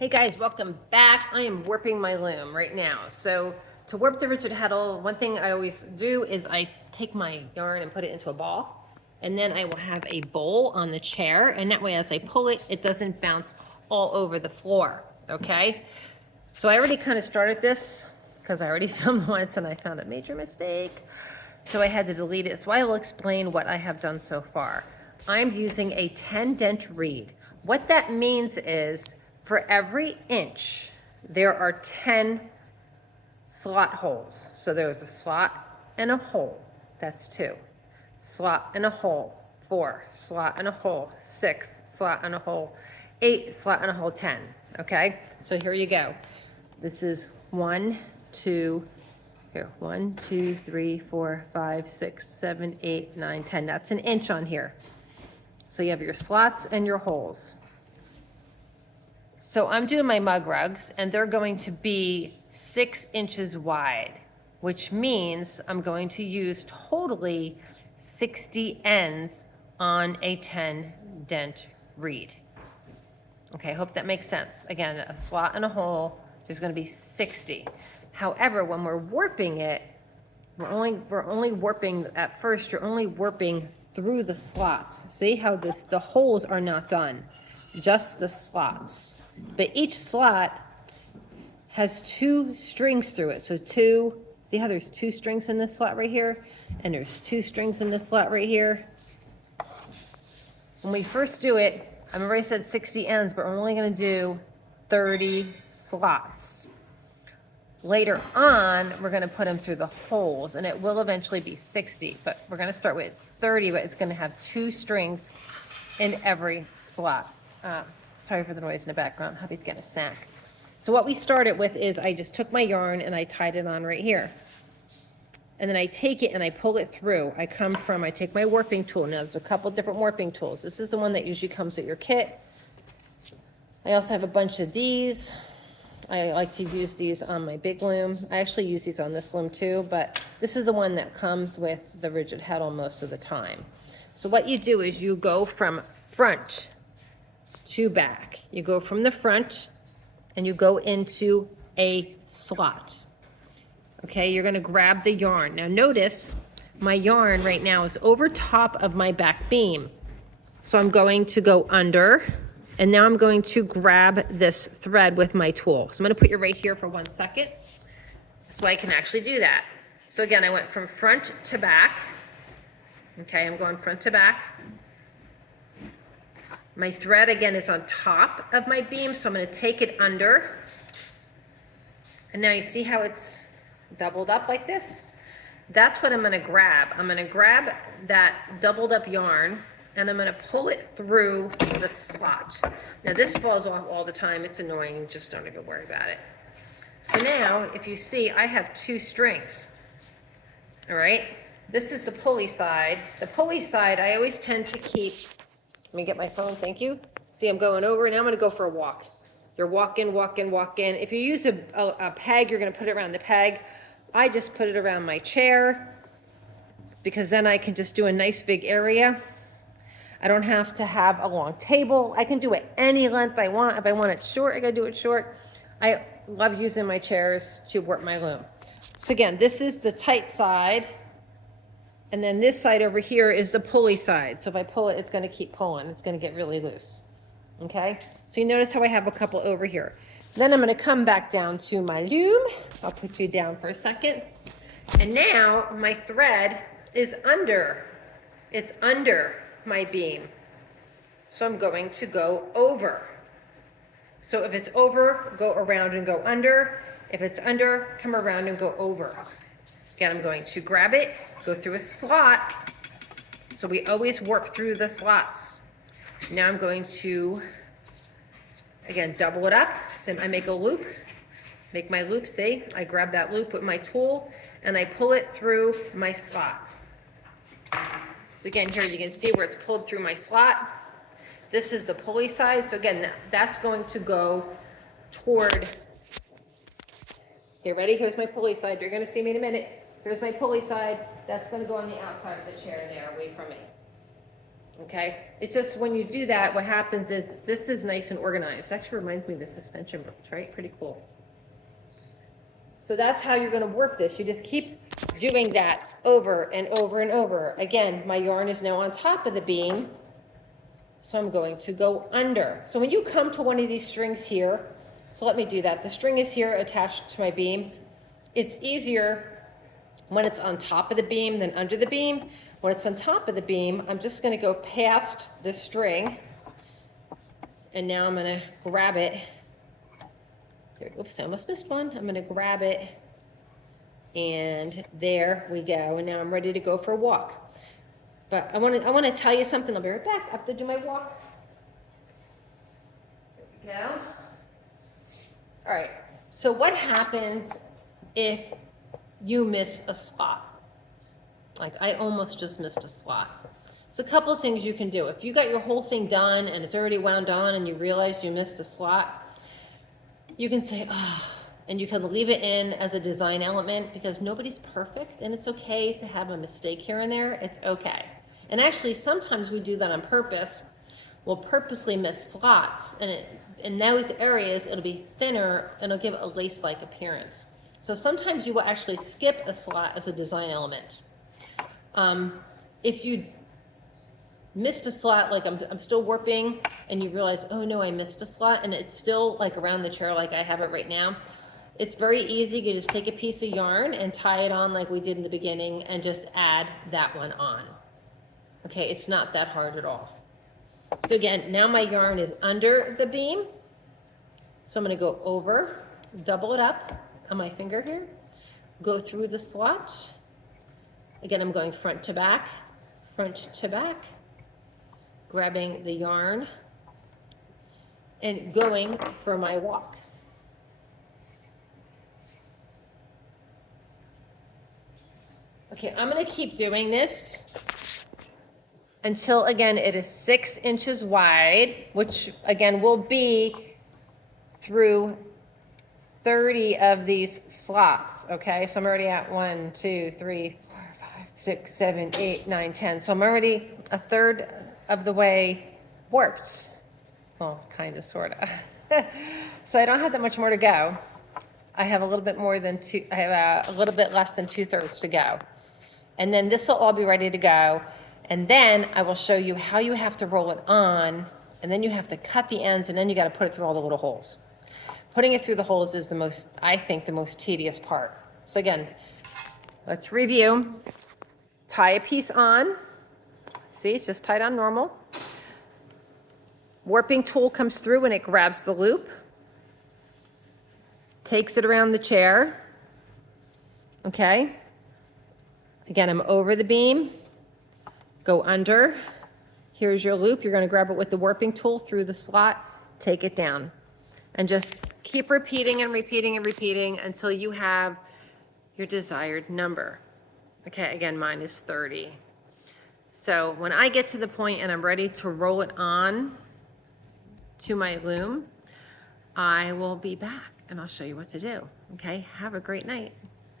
Hey guys, welcome back. I am warping my loom right now. So to warp the rigid heddle, one thing I always do is I take my yarn and put it into a ball, and then I will have a bowl on the chair, and that way as I pull it, it doesn't bounce all over the floor, okay? So I already kind of started this because I already filmed once and I found a major mistake. So I had to delete it. So I will explain what I have done so far. I'm using a 10 dent reed. What that means is for every inch, there are 10 slot holes. So there's a slot and a hole. That's 2. Slot and a hole, 4. Slot and a hole, 6. Slot and a hole, 8. Slot and a hole, 10. Okay, so here you go. This is 1, 2, here, 1, 2, 3, 4, 5, 6, 7, 8, 9, 10. That's an inch on here. So you have your slots and your holes. So I'm doing my mug rugs, and they're going to be 6 inches wide, which means I'm going to use totally 60 ends on a 10 dent reed. Okay, I hope that makes sense. Again, a slot and a hole, there's going to be 60. However, when we're warping it, we're only warping at first. You're only warping through the slots. See how the holes are not done, just the slots. But each slot has 2 strings through it. So 2. See how there's 2 strings in this slot right here, and there's 2 strings in this slot right here. When we first do it, I remember I said 60 ends, but we're only going to do 30 slots. Later on, we're going to put them through the holes, and it will eventually be 60, but we're going to start with 30, but it's going to have 2 strings in every slot. Sorry for the noise in the background. Hubby's getting a snack. So what we started with is I just took my yarn and I tied it on right here. And then I take it and I pull it through. I take my warping tool. Now there's a couple different warping tools. This is the one that usually comes with your kit. I also have a bunch of these. I like to use these on my big loom. I actually use these on this loom too, but this is the one that comes with the rigid heddle most of the time. So what you do is you go from front to back. You go from the front and you go into a slot. Okay, you're gonna grab the yarn. Now notice my yarn right now is over top of my back beam. So I'm going to go under, and now I'm going to grab this thread with my tool. So I'm gonna put you right here for 1 second so I can actually do that. So again, I went from front to back. Okay, I'm going front to back. My thread again is on top of my beam, so I'm going to take it under. And now you see how it's doubled up like this? That's what I'm going to grab. I'm going to grab that doubled up yarn and I'm going to pull it through the slot. Now this falls off all the time. It's annoying. Just don't even worry about it. So now if you see, I have 2 strings. All right. This is the pulley side. The pulley side, I always tend to keep. Let me get my phone, thank you. See, I'm going over, and now I'm gonna go for a walk. You're walking, walking, walking. If you use a peg, you're gonna put it around the peg. I just put it around my chair because then I can just do a nice big area. I don't have to have a long table. I can do it any length I want. If I want it short, I gotta do it short. I love using my chairs to work my loom. So again, this is the tight side. And then this side over here is the pulley side. So if I pull it, it's going to keep pulling. It's going to get really loose. Okay? So you notice how I have a couple over here. Then I'm going to come back down to my loom. I'll put you down for a second. And now my thread is under. It's under my beam. So I'm going to go over. So if it's over, go around and go under. If it's under, come around and go over. Again, I'm going to grab it, go through a slot. So we always warp through the slots. Now I'm going to, again, double it up. So I make a loop, make my loop, see? I grab that loop with my tool and I pull it through my slot. So again, here you can see where it's pulled through my slot. This is the pulley side. So again, that's going to go toward, okay, ready? Here's my pulley side. You're gonna see me in a minute. Here's my pulley side. That's going to go on the outside of the chair there, away from me. Okay, it's just when you do that, what happens is this is nice and organized. It actually reminds me of the suspension bridge, right? Pretty cool. So that's how you're going to work this. You just keep doing that over and over and over. Again, my yarn is now on top of the beam, so I'm going to go under. So when you come to one of these strings here, so let me do that. The string is here attached to my beam. It's easier when it's on top of the beam than under the beam. When it's on top of the beam, I'm just going to go past the string, and now I'm going to grab it. Here, oops, I almost missed one. I'm going to grab it, and there we go. And now I'm ready to go for a walk. But I want to tell you something. I'll be right back. I have to do my walk. There we go. All right. So what happens if you miss a slot? Like I almost just missed a slot. It's a couple of things you can do. If you got your whole thing done and it's already wound on and you realized you missed a slot, you can say, oh, and you can leave it in as a design element because nobody's perfect and it's okay to have a mistake here and there. It's okay. And actually, sometimes we do that on purpose. We'll purposely miss slots, and in those areas, it'll be thinner and it'll give a lace-like appearance. So sometimes you will actually skip a slot as a design element. If you missed a slot, like I'm still warping and you realize, oh no, I missed a slot and it's still like around the chair like I have it right now, it's very easy. You just take a piece of yarn and tie it on like we did in the beginning and just add that one on. Okay, it's not that hard at all. So again, now my yarn is under the beam. So I'm going to go over, double it up on my finger here, go through the slot. Again, I'm going front to back, grabbing the yarn and going for my walk. Okay, I'm going to keep doing this until, again, it is 6 inches wide, which, again, will be through 30 of these slots, okay? So I'm already at 1, 2, 3, 4, 5, 6, 7, 8, 9, 10. So I'm already a third of the way warped. Well, kind of, sort of. So I don't have that much more to go. I have a little bit more than I have a little bit less than 2/3 to go. And then this will all be ready to go. And then I will show you how you have to roll it on, and then you have to cut the ends, and then you got to put it through all the little holes. Putting it through the holes is the most, I think, the most tedious part. So again, let's review. Tie a piece on. See, it's just tied on normal. Warping tool comes through and it grabs the loop, takes it around the chair. Okay. Again, I'm over the beam. Go under. Here's your loop. You're going to grab it with the warping tool through the slot, take it down. And just keep repeating and repeating and repeating until you have your desired number. Okay, again, mine is 30. So when I get to the point and I'm ready to roll it on to my loom, I will be back and I'll show you what to do. Okay, have a great night.